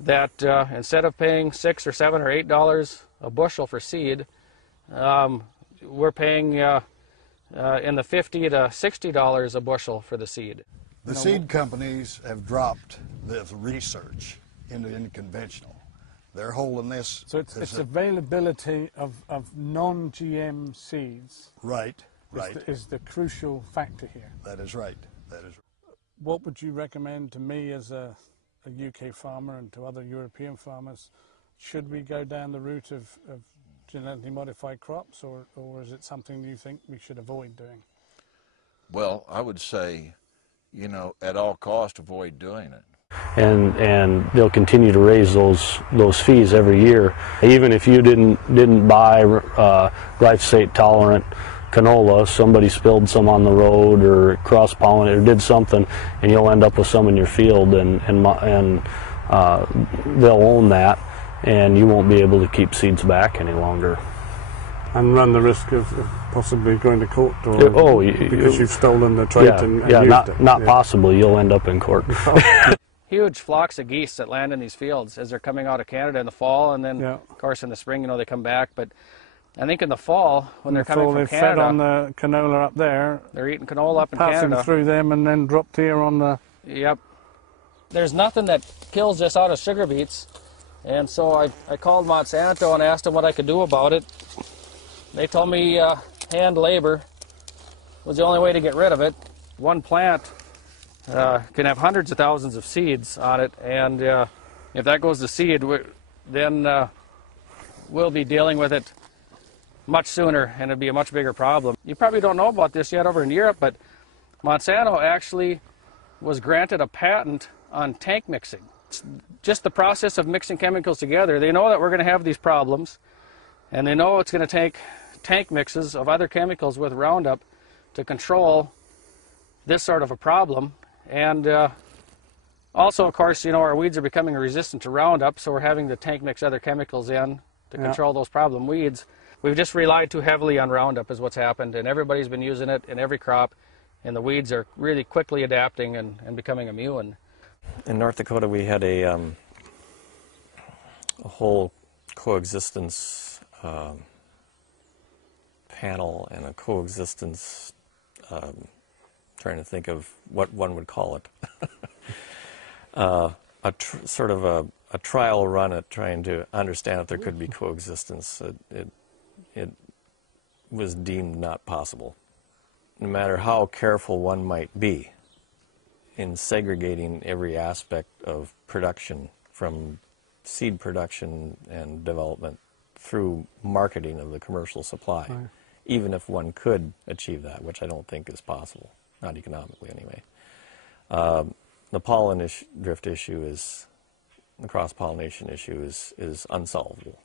that instead of paying $6 or $7 or $8 a bushel for seed, we're paying in the $50 to $60 a bushel for the seed. The seed companies have dropped the research into conventional. They're holding this. So it's availability of non-GM seeds. Right, right. Is the crucial factor here. That is right. That is right. What would you recommend to me as a UK farmer and to other European farmers? Should we go down the route of genetically modified crops, or is it something you think we should avoid doing? Well, I would say, you know, at all cost, avoid doing it. And they'll continue to raise those fees every year. Even if you didn't buy glyphosate tolerant canola, somebody spilled some on the road or cross-pollinated or did something, and you'll end up with some in your field, and they'll own that, and you won't be able to keep seeds back any longer. And run the risk of possibly going to court, or because you've stolen the trait and used it. Not possibly. You'll end up in court. Huge flocks of geese that land in these fields as they're coming out of Canada in the fall, and then of course in the spring, you know, they come back. But I think in the fall, when they're coming from Canada, fed on the canola up there. They're eating canola up in Canada. Passing through them and then dropped here on the. Yep. There's nothing that kills this out of sugar beets, and so I called Monsanto and asked them what I could do about it. They told me hand labor was the only way to get rid of it. One plant can have hundreds of thousands of seeds on it, and if that goes to seed, then we'll be dealing with it much sooner, and it'll be a much bigger problem. You probably don't know about this yet over in Europe, but Monsanto actually was granted a patent on tank mixing. It's just the process of mixing chemicals together. They know that we're going to have these problems, and they know it's going to take tank mixes of other chemicals with Roundup to control this sort of a problem. And also, of course, you know, our weeds are becoming resistant to Roundup, so we're having to tank mix other chemicals in to control those problem weeds. We've just relied too heavily on Roundup is what's happened, and everybody's been using it in every crop, and the weeds are really quickly adapting and becoming immune. In North Dakota, we had a whole coexistence panel and a coexistence, trying to think of what one would call it, sort of a trial run at trying to understand if there could be coexistence. It was deemed not possible. No matter how careful one might be in segregating every aspect of production, from seed production and development through marketing of the commercial supply, even if one could achieve that, which I don't think is possible, not economically anyway. The pollen drift issue the cross-pollination issue is unsolvable.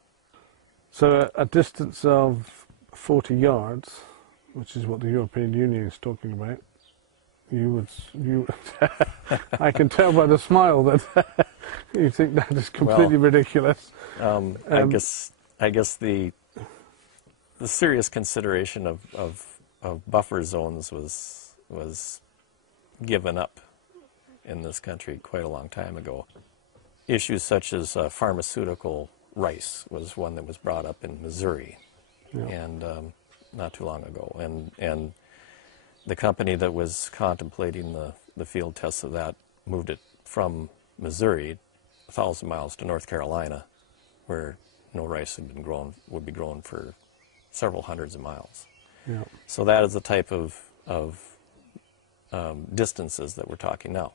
So a distance of 40 yards, which is what the European Union is talking about, I can tell by the smile that you think that is completely ridiculous. I guess the serious consideration of buffer zones was given up in this country quite a long time ago. Issues such as pharmaceutical rice was one that was brought up in Missouri, and not too long ago. And the company that was contemplating the field tests of that moved it from Missouri 1,000 miles to North Carolina, where no rice would be grown for several hundreds of miles. So that is the type of distances that we're talking now.